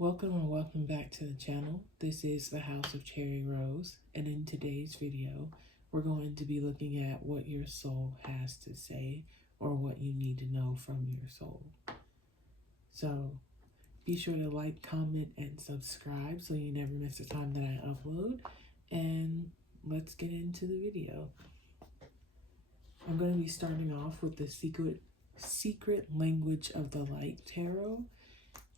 Welcome or welcome back to the channel. This is the House of Cherry Rose, and in today's video, we're going to be looking at what your soul has to say or what you need to know from your soul. So be sure to like, comment, and subscribe so you never miss a time that I upload, and let's get into the video. I'm going to be starting off with the secret language of the light tarot,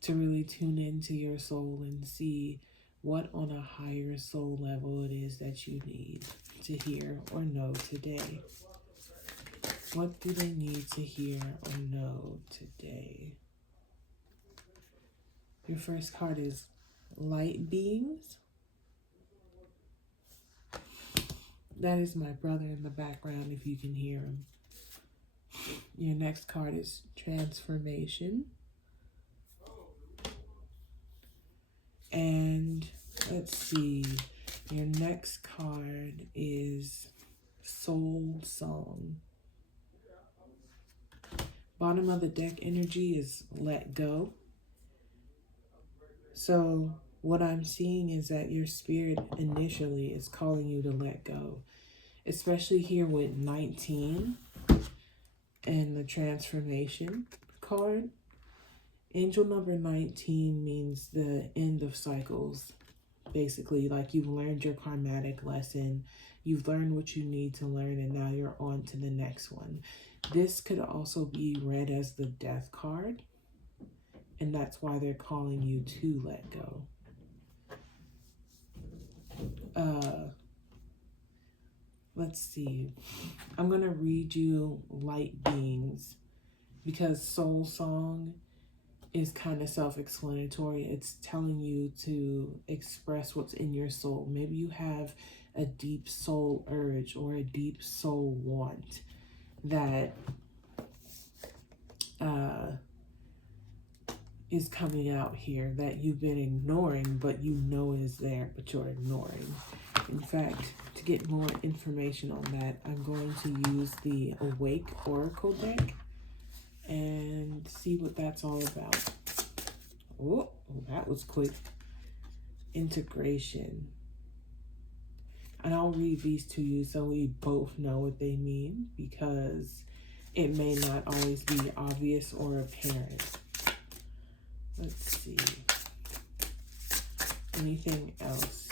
to really tune into your soul and see what on a higher soul level it is that you need to hear or know today. What do they need to hear or know today? Your first card is Light Beings. That is my brother in the background if you can hear him. Your next card is Transformation. And let's see, your next card is Soul Song. Bottom of the deck energy is Let Go. So what I'm seeing is that your spirit initially is calling you to let go, especially here with 19 and the Transformation card. Angel number 19 means the end of cycles. Basically, like you've learned your karmatic lesson, you've learned what you need to learn, and now you're on to the next one. This could also be read as the Death card, and that's why they're calling you to let go. Let's see. I'm going to read you Light Beings because Soul Song is kind of self-explanatory. It's telling you to express what's in your soul. Maybe you have a deep soul urge or a deep soul want that is coming out here that you've been ignoring, but you know is there, but you're ignoring. In fact, to get more information on that, I'm going to use the Awake Oracle deck and see what that's all about. Oh, that was quick. Integration. And I'll read these to you so we both know what they mean, because it may not always be obvious or apparent. Let's see. Anything else?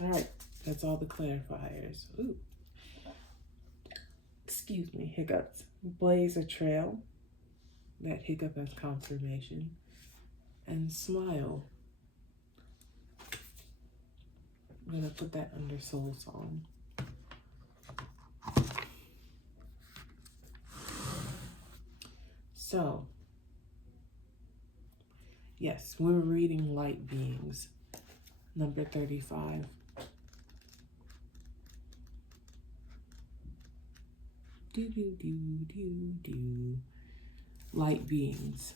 All right, that's all the clarifiers. Ooh. Excuse me, hiccups. Blaze a trail. That hiccup as confirmation. And smile. I'm going to put that under Soul Song. So, yes, we're reading Light Beings, number 35. Light Beings.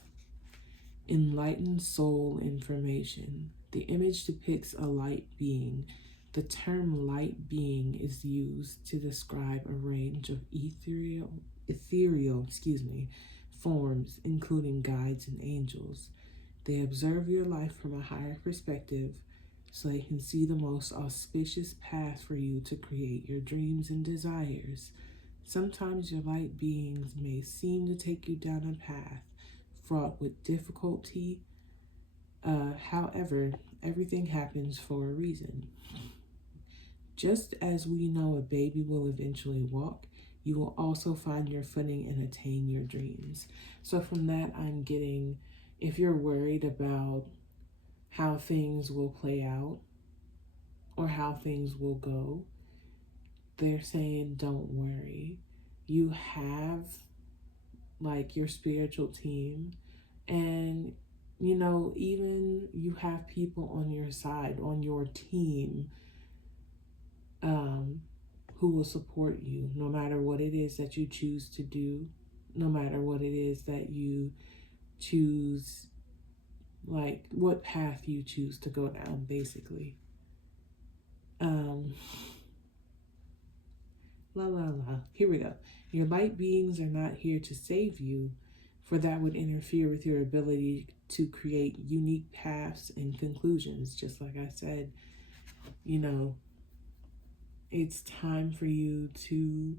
Enlightened soul information. The image depicts a light being. The term light being is used to describe a range of ethereal forms, including guides and angels. They observe your life from a higher perspective so they can see the most auspicious path for you to create your dreams and desires. Sometimes your light beings may seem to take you down a path fraught with difficulty. However, everything happens for a reason. Just as we know a baby will eventually walk, you will also find your footing and attain your dreams. So from that, I'm getting, if you're worried about how things will play out or how things will go, they're saying, don't worry. You have like your spiritual team, and you know, even you have people on your side, on your team, who will support you no matter what it is that you choose to do, no matter what it is that you choose, like what path you choose to go down, basically. Here we go. Your light beings are not here to save you, for that would interfere with your ability to create unique paths and conclusions. Just like I said, it's time for you to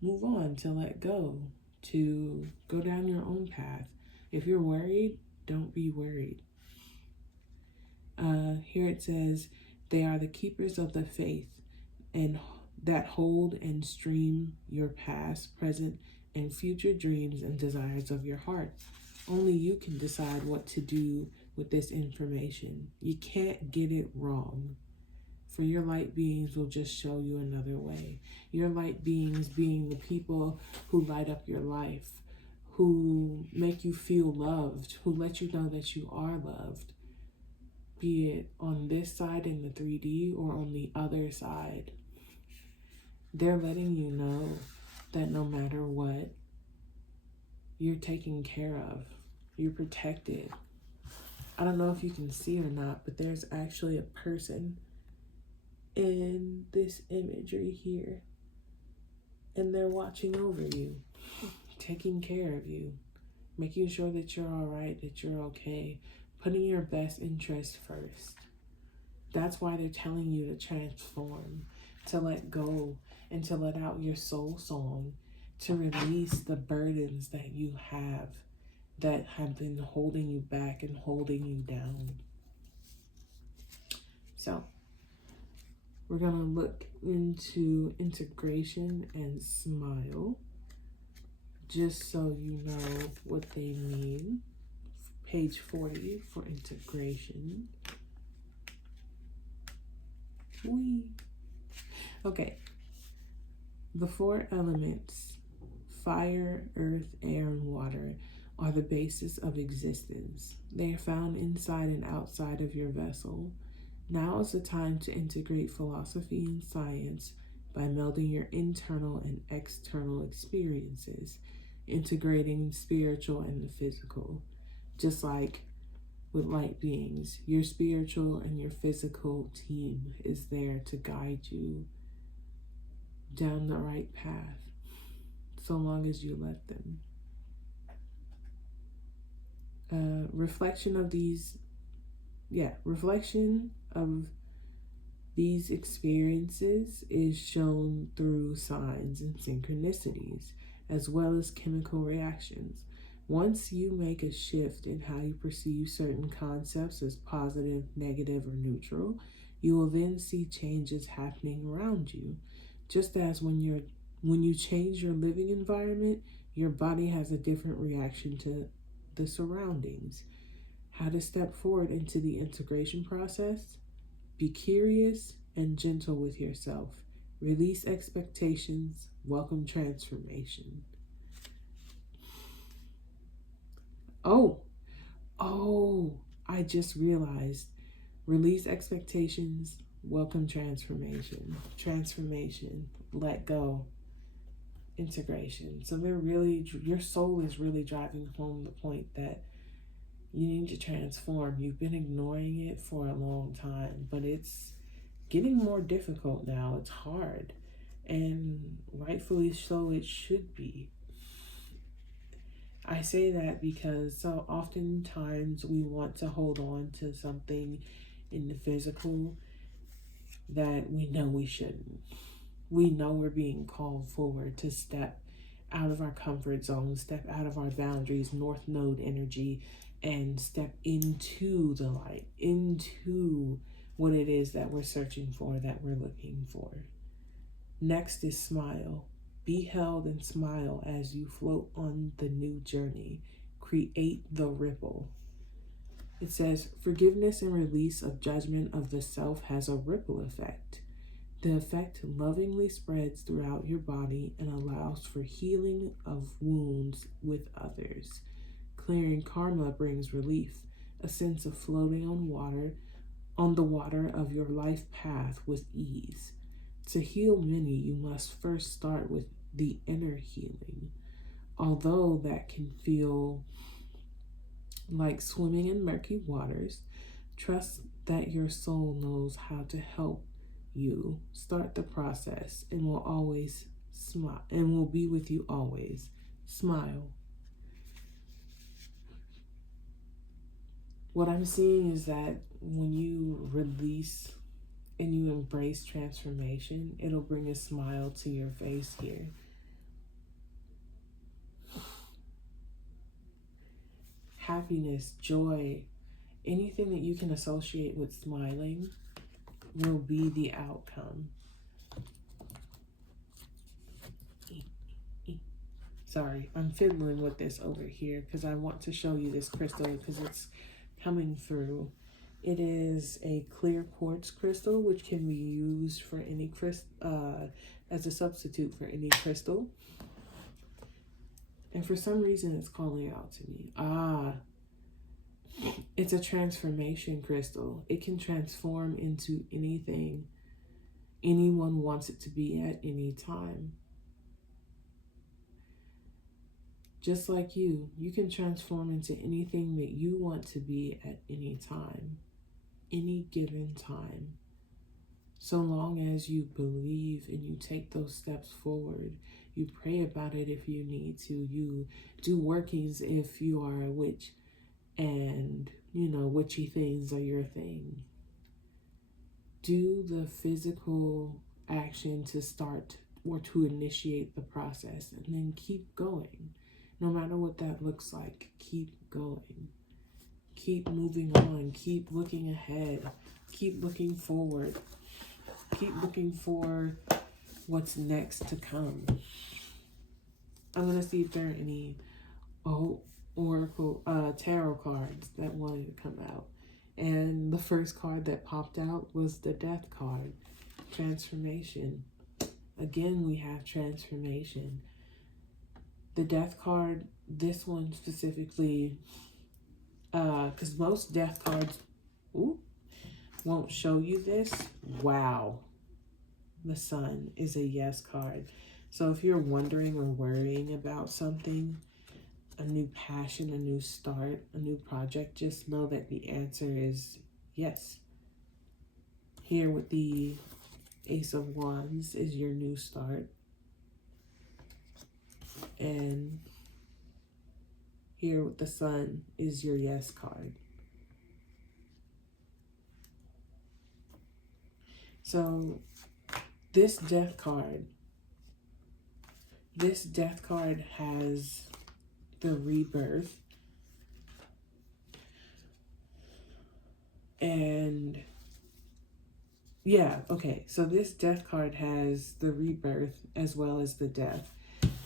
move on, to let go, to go down your own path. If you're worried, don't be worried. Here it says, they are the keepers of the faith and that hold and stream your past, present, and future dreams and desires of your heart. Only you can decide what to do with this information. You can't get it wrong. For your light beings will just show you another way. Your light beings being the people who light up your life, who make you feel loved, who let you know that you are loved. Be it on this side in the 3D or on the other side. They're letting you know that no matter what, you're taken care of. You're protected. I don't know if you can see or not, but there's actually a person in this imagery here. And they're watching over you, taking care of you, making sure that you're all right, that you're okay, putting your best interest first. That's why they're telling you to transform, to let go, and to let out your soul song, to release the burdens that you have that have been holding you back and holding you down. So, we're going to look into integration and smile, just so you know what they mean. Page 40 for integration. Whee! Okay. The 4 elements, fire, earth, air, and water, are the basis of existence. They are found inside and outside of your vessel. Now is the time to integrate philosophy and science by melding your internal and external experiences, integrating spiritual and the physical. Just like with light beings, your spiritual and your physical team is there to guide you down the right path, so long as you let them. Reflection of these experiences is shown through signs and synchronicities, as well as chemical reactions. Once you make a shift in how you perceive certain concepts as positive, negative, or neutral, you will then see changes happening around you. Just as when you change your living environment, your body has a different reaction to the surroundings. How to step forward into the integration process? Be curious and gentle with yourself. Release expectations. Welcome transformation. I just realized. Release expectations. Welcome transformation. Transformation. Let go. Integration. So your soul is really driving home the point that you need to transform. You've been ignoring it for a long time, but it's getting more difficult now. It's hard, and rightfully so it should be. I say that because so oftentimes we want to hold on to something in the physical that we know we shouldn't. We know we're being called forward to step out of our comfort zone, step out of our boundaries, North Node energy, and step into the light, into what it is that we're searching for, that we're looking for. Next is smile. Be held and smile as you float on the new journey. Create the ripple. It says, forgiveness and release of judgment of the self has a ripple effect. The effect lovingly spreads throughout your body and allows for healing of wounds with others. Clearing karma brings relief, a sense of floating on the water of your life path with ease. To heal many, you must first start with the inner healing. Although that can feel like swimming in murky waters, trust that your soul knows how to help you start the process and will always Smile, and will be with you always. Smile. What I'm seeing is that when you release and you embrace transformation, it'll bring a smile to your face here. Happiness, joy, anything that you can associate with smiling will be the outcome. Sorry, I'm fiddling with this over here because I want to show you this crystal because it's coming through. It is a clear quartz crystal, which can be used for any as a substitute for any crystal. And for some reason, it's calling out to me. It's a transformation crystal. It can transform into anything anyone wants it to be at any time. Just like you can transform into anything that you want to be at any time, any given time. So long as you believe and you take those steps forward, you pray about it if you need to, you do workings if you are a witch and, witchy things are your thing. Do the physical action to start or to initiate the process and then keep going. No matter what that looks like, keep going. Keep moving on. Keep looking ahead. Keep looking forward. Keep looking for what's next to come. I'm going to see if there are any oracle tarot cards that wanted to come out. And the first card that popped out was the Death card. Transformation. Again, we have transformation. The Death card, this one specifically, because most Death cards won't show you this. Wow. The Sun is a yes card. So if you're wondering or worrying about something, a new passion, a new start, a new project, just know that the answer is yes. Here with the Ace of Wands is your new start. And here with the Sun is your yes card. So this Death card has the rebirth. And yeah, okay. So this Death card has the rebirth as well as the death,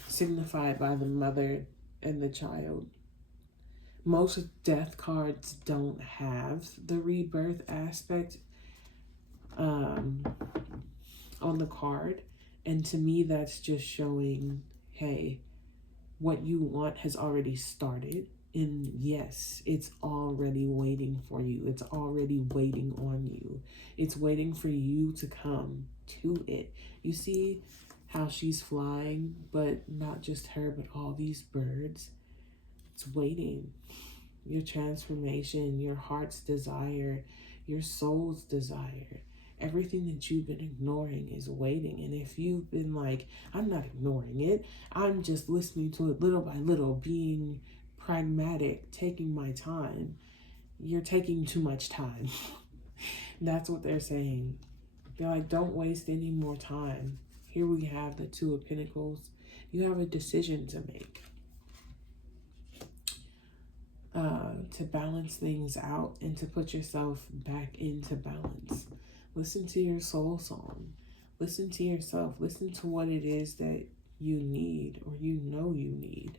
signified by the mother and the child. Most Death cards don't have the rebirth aspect on the card. And to me, that's just showing, hey, what you want has already started. And yes, it's already waiting for you. It's already waiting on you. It's waiting for you to come to it. You see how she's flying, but not just her, but all these birds. It's waiting. Your transformation, your heart's desire, your soul's desire, everything that you've been ignoring is waiting. And if you've been like, I'm not ignoring it, I'm just listening to it little by little, being pragmatic, taking my time, you're taking too much time. That's what they're saying. They're like, don't waste any more time. Here we have the Two of Pentacles. You have a decision to make. To balance things out and to put yourself back into balance. Listen to your soul song. Listen to yourself. Listen to what it is that you need or you know you need.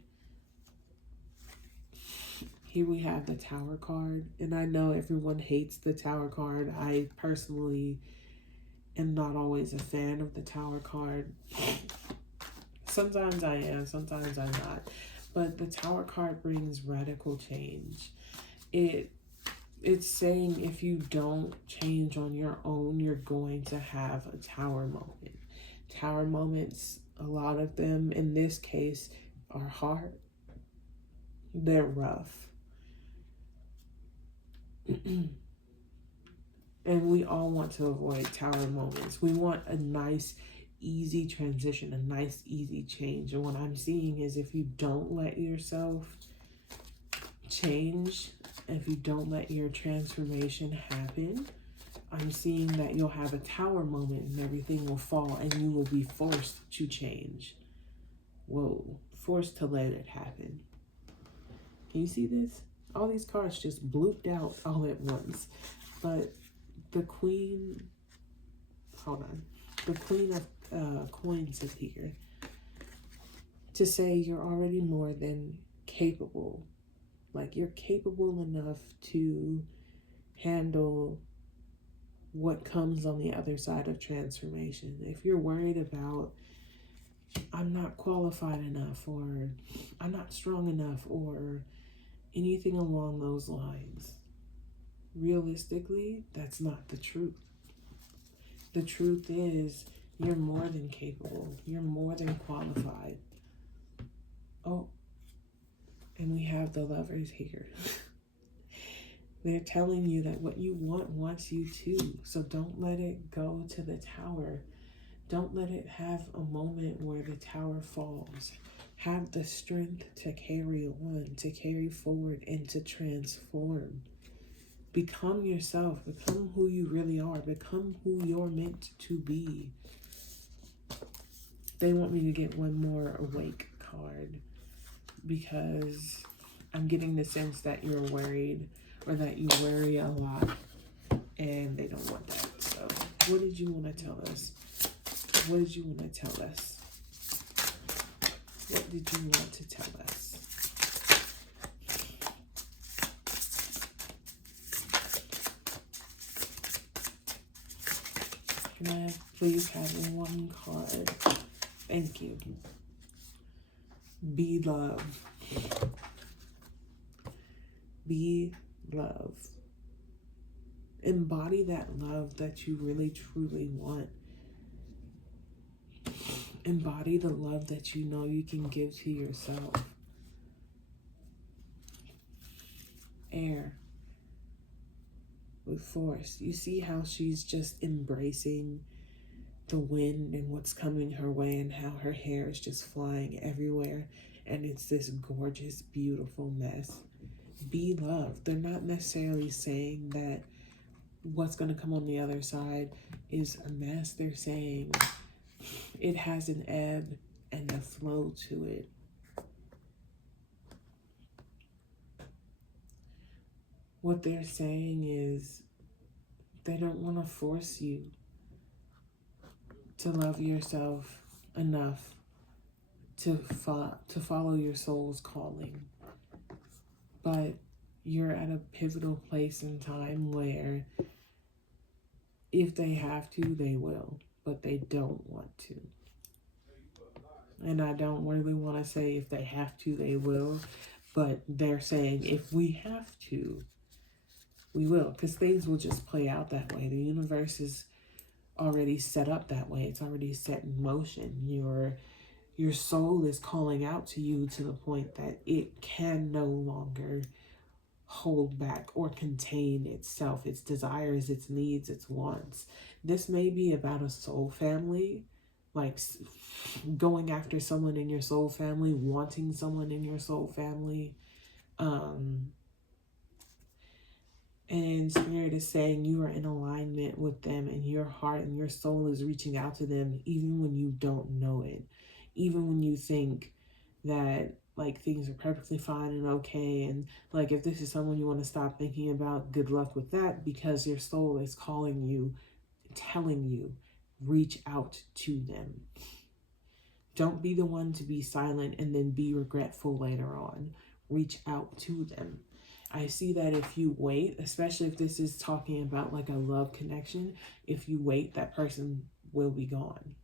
Here we have the Tower card. And I know everyone hates the Tower card. I personally am not always a fan of the Tower card. Sometimes I am, sometimes I'm not. But the Tower card brings radical change. It's saying if you don't change on your own, you're going to have a tower moment. Tower moments, a lot of them in this case, are hard. They're rough. And we all want to avoid tower moments. We want a nice, easy transition, a nice, easy change. And what I'm seeing is if you don't let yourself change, if you don't let your transformation happen, I'm seeing that you'll have a tower moment and everything will fall and you will be forced to change. Whoa, forced to let it happen. Can you see this? All these cards just blooped out all at once. But the Queen, hold on. The Queen of Coins is here to say you're already more than capable. Like, you're capable enough to handle what comes on the other side of transformation. If you're worried about, I'm not qualified enough, or I'm not strong enough, or anything along those lines, realistically, that's not the truth. The truth is you're more than capable. You're more than qualified. Oh, and we have the Lovers here. They're telling you that what you want wants you too. So don't let it go to the tower. Don't let it have a moment where the tower falls. Have the strength to carry on, to carry forward, and to transform. Become yourself. Become who you really are. Become who you're meant to be. They want me to get one more Awake card because I'm getting the sense that you're worried, or that you worry a lot, and they don't want that. So what did you want to tell us? What did you want to tell us? What did you want to tell us? Can I please have one card? Thank you. Be love. Be love. Embody that love that you really truly want. Embody the love that you know you can give to yourself. Air with force. You see how she's just embracing the wind and what's coming her way, and how her hair is just flying everywhere, and it's this gorgeous, beautiful mess. Be love. They're not necessarily saying that what's going to come on the other side is a mess. They're saying it has an ebb and a flow to it. What they're saying is they don't want to force you to love yourself enough to follow your soul's calling. But you're at a pivotal place in time where if they have to, they will, but they don't want to. And I don't really want to say if they have to, they will, but they're saying if we have to, we will, because things will just play out that way. The universe is already set up that way. It's already set in motion. Your soul is calling out to you to the point that it can no longer hold back or contain itself, its desires, its needs, its wants. This may be about a soul family, like going after someone in your soul family, wanting someone in your soul family. And Spirit is saying you are in alignment with them, and your heart and your soul is reaching out to them even when you don't know it. Even when you think that like things are perfectly fine and okay, and like if this is someone you want to stop thinking about, good luck with that, because your soul is calling you, telling you, reach out to them. Don't be the one to be silent and then be regretful later on. Reach out to them. I see that if you wait, especially if this is talking about like a love connection, if you wait, that person will be gone.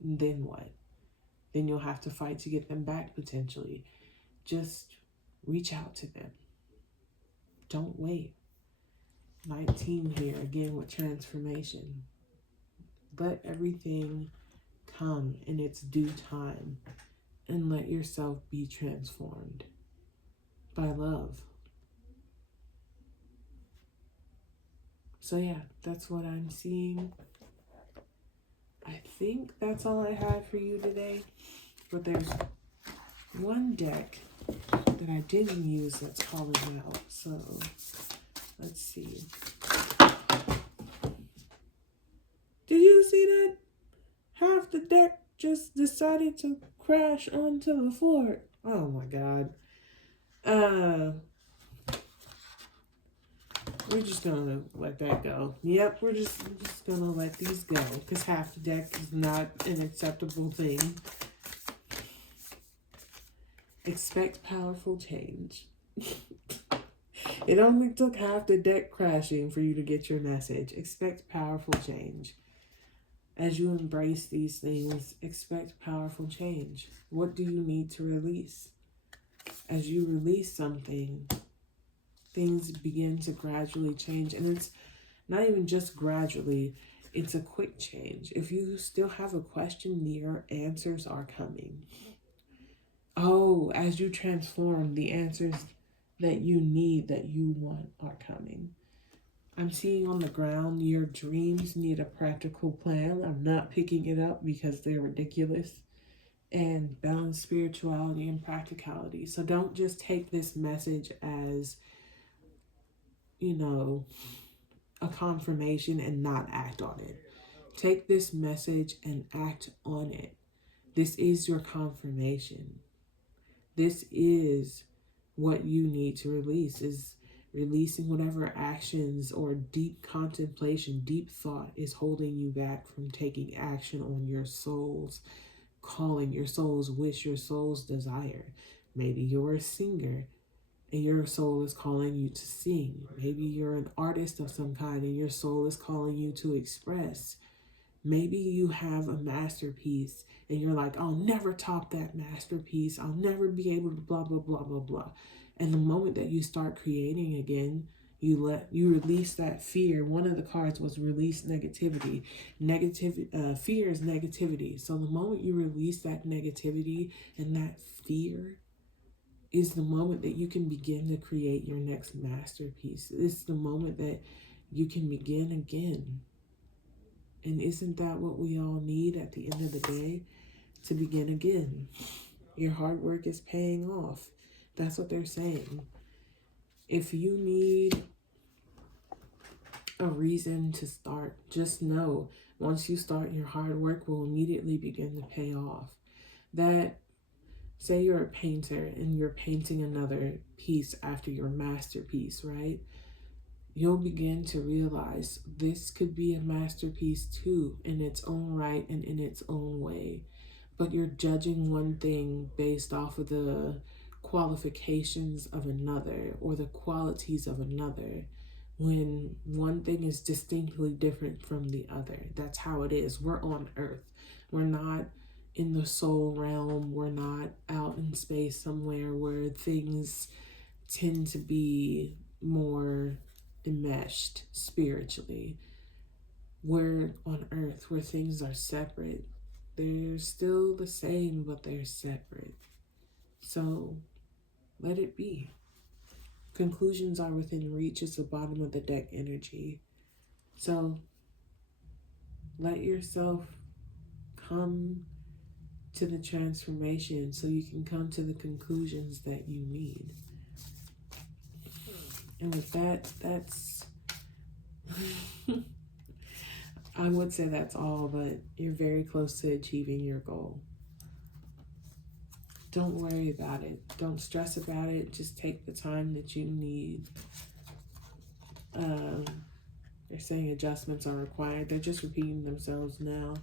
Then what? Then you'll have to fight to get them back potentially. Just reach out to them. Don't wait. 19 here again with transformation. Let everything come in its due time, and let yourself be transformed by love. So yeah, that's what I'm seeing. I think that's all I had for you today. But there's one deck that I didn't use that's calling out. So let's see. Did you see that? Half the deck just decided to crash onto the floor. Oh my god. We're just gonna let that go. Yep, we're just gonna let these go because half the deck is not an acceptable thing. Expect powerful change. It only took half the deck crashing for you to get your message. Expect powerful change. As you embrace these things, expect powerful change. What do you need to release? As you release something, things begin to gradually change. And it's not even just gradually, it's a quick change. If you still have a question, your answers are coming. Oh, as you transform, the answers that you need, that you want, are coming. I'm seeing on the ground, your dreams need a practical plan. I'm not picking it up because they're ridiculous. And balance spirituality and practicality. So don't just take this message as, you know, a confirmation and not act on it. Take this message and act on it. This is your confirmation. This is what you need to release, is releasing whatever actions or deep contemplation, deep thought is holding you back from taking action on your soul's calling, your soul's wish, your soul's desire. Maybe you're a singer and your soul is calling you to sing. Maybe you're an artist of some kind and your soul is calling you to express. Maybe you have a masterpiece and you're like, I'll never top that masterpiece. I'll never be able to blah, blah, blah, blah, blah. And the moment that you start creating again, you release that fear. One of the cards was release negativity. Fear is negativity. So the moment you release that negativity and that fear is the moment that you can begin to create your next masterpiece. It's the moment that you can begin again. And isn't that what we all need at the end of the day? To begin again. Your hard work is paying off. That's what they're saying. If you need a reason to start, just know once you start, your hard work will immediately begin to pay off. That, say you're a painter and you're painting another piece after your masterpiece, right? You'll begin to realize this could be a masterpiece too, in its own right and in its own way. But you're judging one thing based off of the qualifications of another or the qualities of another, when one thing is distinctly different from the other. That's how it is. We're on Earth. We're not in the soul realm. We're not out in space somewhere where things tend to be more enmeshed spiritually. We're on Earth where things are separate. They're still the same, but they're separate. So let it be. Conclusions are within reach. It's the bottom of the deck energy. So let yourself come to the transformation so you can come to the conclusions that you need. And with that, that's I would say that's all, but you're very close to achieving your goal. Don't worry about it. Don't stress about it. Just take the time that you need. They're saying adjustments are required. They're just repeating themselves now.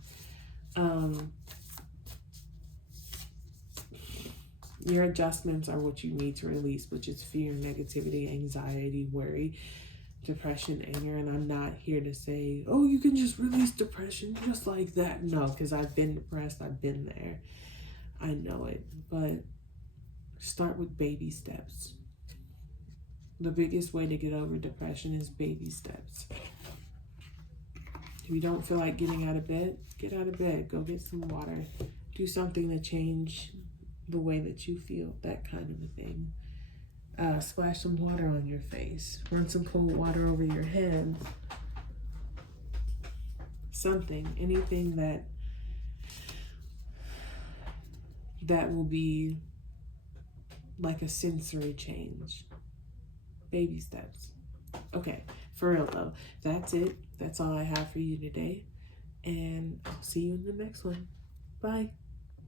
Your adjustments are what you need to release, which is fear, negativity, anxiety, worry, depression, anger. And I'm not here to say, oh, you can just release depression just like that. No, because I've been depressed. I've been there. I know it. But start with baby steps. The biggest way to get over depression is baby steps. If you don't feel like getting out of bed, get out of bed. Go get some water. Do something to change the way that you feel, that kind of a thing. Splash some water on your face. Run some cold water over your hands. something, anything that will be like a sensory change. Baby steps. Okay, for real though, that's it. That's all I have for you today. And I'll see you in the next one. Bye.